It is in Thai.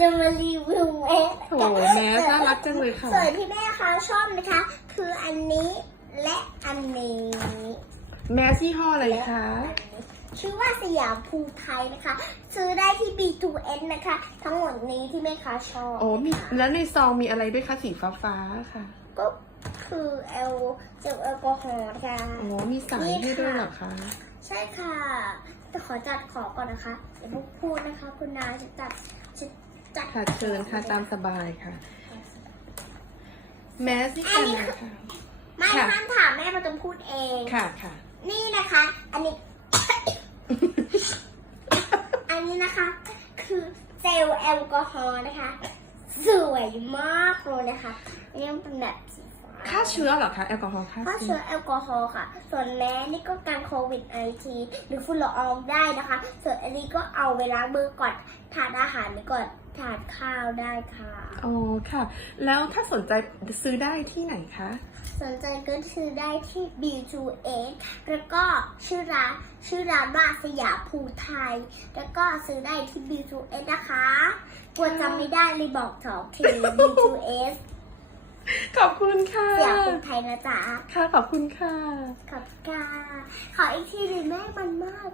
จะมารีวิวแมสโอ้โหแมสน่ารักจังเลยค่ะส่วนที่แม่เขาชอบนะคะ คืออันนี้และอันนี้ แมสยี่ห้ออะไรคะชื่อว่าสยามภูไทยนะคะ ซื้อได้ที่ B2S นะคะ ทั้งหมดนี้ที่แม่ค้าชอบโอ้มีแล้วในซองมีอะไรด้วยคะสีฟ้าฟ้าๆค่ะ ก็คือแอลเจลแอลกอฮอล์นะคะโอ้มีสายให้ด้วยเหรอคะใช่ค่ะแต่ขอจัดของก่อนนะคะเดี๋ยวพวกพูดนะคะ คุณนาจะจัดจะ จัดค่ะเชิญค่ะตามสบายค่ะ แมสนี่กันนะคะไม่ค่ะ ห้ามถามแม่มาต้องพูดเอง ค่ะค่ะ นี่นะคะ อันนี้ อันนี้นะคะ คือเจลแอลกอฮอล์นะคะ สวยมากเลยนะคะอันนี้มันเป็นแบบสีฟ้า ฆ่าเชื้อเหรอคะแอลกอฮอล์ฆ่าฆ่าเชื้เชื้ออแอลกอฮอล์ค่ะ ส่วนแม้นี่ก็การโควิดไอทีหรือฝุ่นละอองได้นะคะ ส่วนอันนี้ก็เอาเวลามือก่อนทานอาหารไปก่อนทานข้าวได้ค่ะ โอ้ค่ะ แล้วถ้าสนใจซื้อได้ที่ไหนคะ สนใจก็ซื้อได้ที่ B2S แล้วก็ชื่อร้านชื่อร้านว่าสยามภูไทย แล้วก็ซื้อได้ที่ B2S นะคะ กลัวจำไม่ได้เลยบอกสองที B2S ขอบคุณค่ะสยามภูไทยนะจ๊ะ ค่ะ ขอบคุณค่ะ ขอบคุณค่ะ ขออีกทีหนึ่งแม่มันมาก